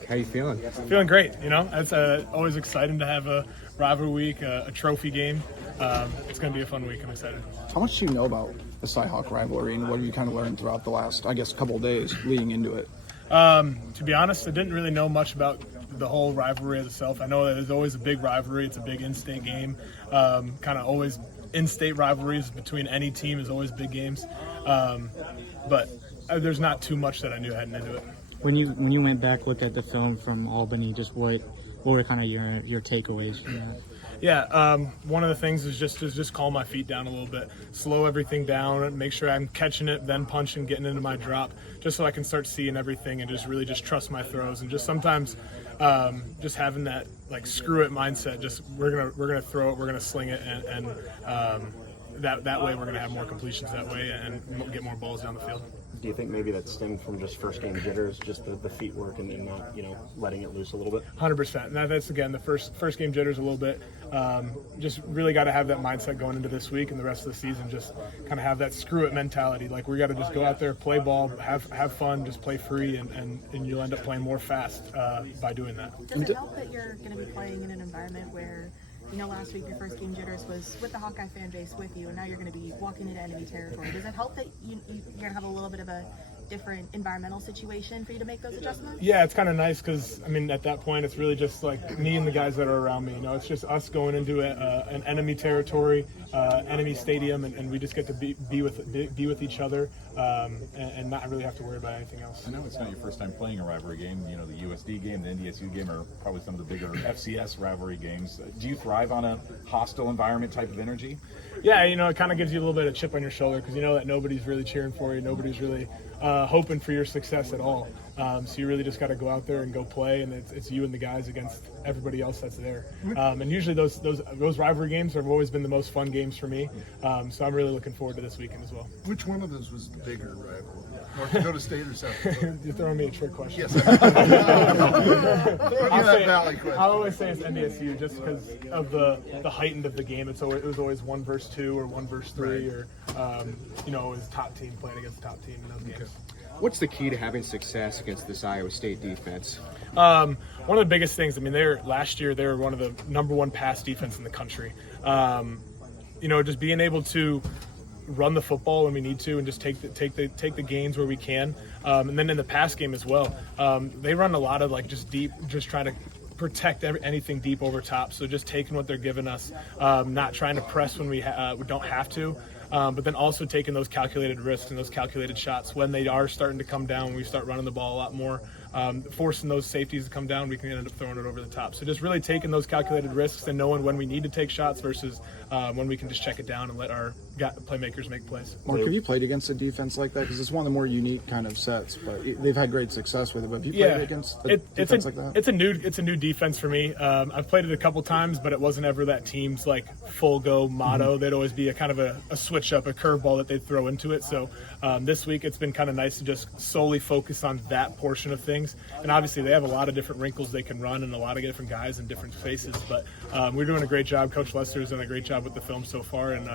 week. How you feeling? Feeling great. It's always exciting to have a rivalry week, a trophy game. It's going to be a fun week. I'm excited. How much do you know about the Cy-Hawk rivalry, and what have you kind of learned throughout the last, couple of days leading into it? To be honest, I didn't really know much about the whole rivalry itself. I know that there's always a big rivalry. It's a big in-state game. Kind of always in-state rivalries between any team is always big games. But there's not too much that I knew heading into it. When you went back, looked at the film from Albany, just what were kind of your takeaways from that? Yeah, one of the things is just calm my feet down a little bit, slow everything down, make sure I'm catching it, then punching, getting into my drop, just so I can start seeing everything and just really trust my throws. And just sometimes just having that screw it mindset, just we're gonna throw it, we're gonna sling it, and that way we're gonna have more completions that way and get more balls down the field. Do you think maybe that stemmed from just first game jitters, just the feet work and then not, letting it loose a little bit? 100%. And that's, again, the first game jitters a little bit. Just really got to have that mindset going into this week and the rest of the season. Just kind of have that screw it mentality. We got to just go out there, play ball, have fun, just play free, and you'll end up playing more fast by doing that. Does it help that you're going to be playing in an environment where, last week your first game jitters was with the Hawkeye fan base with you, and now you're going to be walking into enemy territory? Does it help that you're going to have a little bit of a different environmental situation for you to make those adjustments? Yeah, it's kind of nice because, at that point, it's really just me and the guys that are around me. It's just us going into an enemy territory, enemy stadium, and we just get to be with each other and not really have to worry about anything else. I know it's not your first time playing a rivalry game. The USD game, the NDSU game are probably some of the bigger FCS rivalry games. Do you thrive on a hostile environment type of energy? Yeah, it kind of gives you a little bit of chip on your shoulder because you know that nobody's really cheering for you, nobody's really hoping for your success at all. So you really just got to go out there and go play, and it's you and the guys against everybody else that's there. And usually those rivalry games have always been the most fun games for me. So I'm really looking forward to this weekend as well. Which one of those was the bigger rival? North Dakota State or South Dakota? You're throwing me a trick question. Yes. I'll always say it's NDSU just because of the heightened of the game. It was always 1 versus 2 or 1 versus 3, or it was top team playing against top team in those games. What's the key to having success against this Iowa State defense? One of the biggest things, last year they were one of the #1 pass defense in the country. Just being able to run the football when we need to and just take the gains where we can. And then in the pass game as well, they run a lot of just deep, just trying to protect anything deep over top. So just taking what they're giving us, not trying to press when we don't have to. But then also taking those calculated risks and those calculated shots when they are starting to come down, we start running the ball a lot more, forcing those safeties to come down, we can end up throwing it over the top. So just really taking those calculated risks and knowing when we need to take shots versus when we can just check it down and let our playmakers make plays. Mark, have you played against a defense like that? Because it's one of the more unique kind of sets, but they've had great success with it. But have you played against a defense like that? It's a new defense for me. I've played it a couple times, but it wasn't ever that team's full go motto. Mm-hmm. They'd always be a kind of a switch up, a curveball that they'd throw into it. So this week it's been kind of nice to just solely focus on that portion of things. And obviously they have a lot of different wrinkles they can run and a lot of different guys in different faces. But we're doing a great job. Coach Lester's done a great job with the film so far, and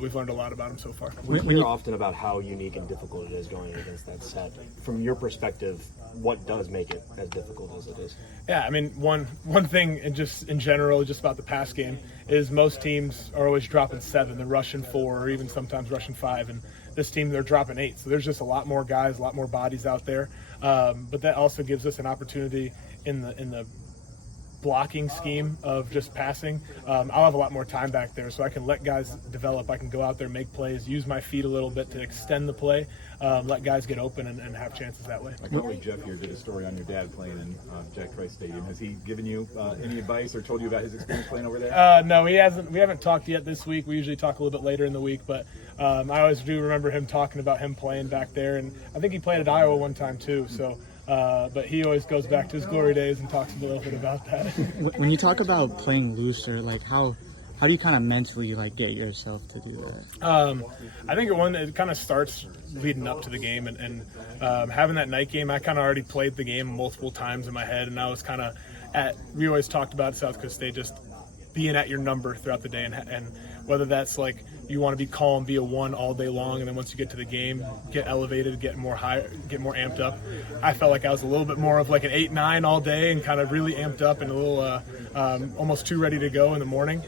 we've learned a lot about him so far. We hear often about how unique and difficult it is going against that set. From your perspective, what does make it as difficult as it is? Yeah, one thing, and just in general, just about the pass game, is most teams are always dropping 7, they're rushing 4, or even sometimes rushing 5, and this team, they're dropping 8. So there's just a lot more guys, a lot more bodies out there. But that also gives us an opportunity in the blocking scheme of just passing. I'll have a lot more time back there, so I can let guys develop. I can go out there, make plays, use my feet a little bit to extend the play, let guys get open and have chances that way. My colleague Jeff here did a story on your dad playing in Jack Trice Stadium. Has he given you any advice or told you about his experience playing over there? No, he hasn't. We haven't talked yet this week. We usually talk a little bit later in the week, but I always do remember him talking about him playing back there, and I think he played at Iowa one time too. So. But he always goes back to his glory days and talks a little bit about that. When you talk about playing looser, how do you kind of mentally get yourself to do that? I think it kind of starts leading up to the game, and having that night game, I kind of already played the game multiple times in my head, and I was kind of we always talked about South Coast State just being at your number throughout the day, and whether that's you want to be calm, be a 1 all day long, and then once you get to the game, get elevated, get more amped up. I felt like I was a little bit more of like an 8-9 all day and kind of really amped up and a little almost too ready to go in the morning.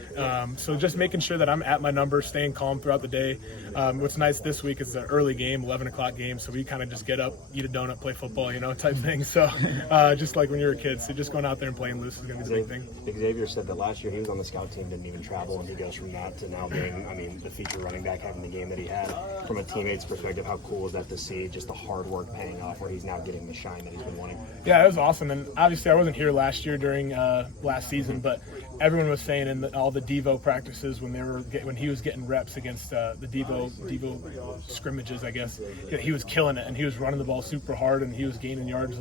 So just making sure that I'm at my number, staying calm throughout the day. What's nice this week is the early game, 11 o'clock game, so we kind of just get up, eat a donut, play football, type thing. So just like when you were a kid, so just going out there and playing loose is going to be the big thing. Xavier said that last year he was on the scout team, didn't even travel, and he goes from that to now being, the feature running back, having the game that he had. From a teammate's perspective, how cool is that to see just the hard work paying off where he's now getting the shine that he's been wanting? Yeah, it was awesome. And obviously I wasn't here last year during last season, but everyone was saying in all the Devo practices when he was getting reps against the Devo scrimmages, I guess, he was killing it, and he was running the ball super hard, and he was gaining yards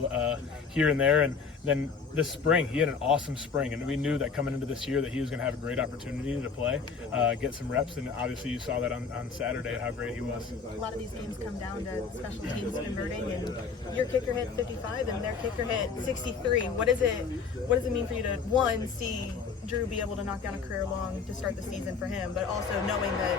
here and there. And then this spring, he had an awesome spring, and we knew that coming into this year that he was going to have a great opportunity to play, get some reps, and obviously you saw that on Saturday how great he was. A lot of these games come down to special teams converting, and your kicker hit 55 and their kicker hit 63. What does it mean for you to, one, see Drew be able to knock down a career long to start the season for him, but also knowing that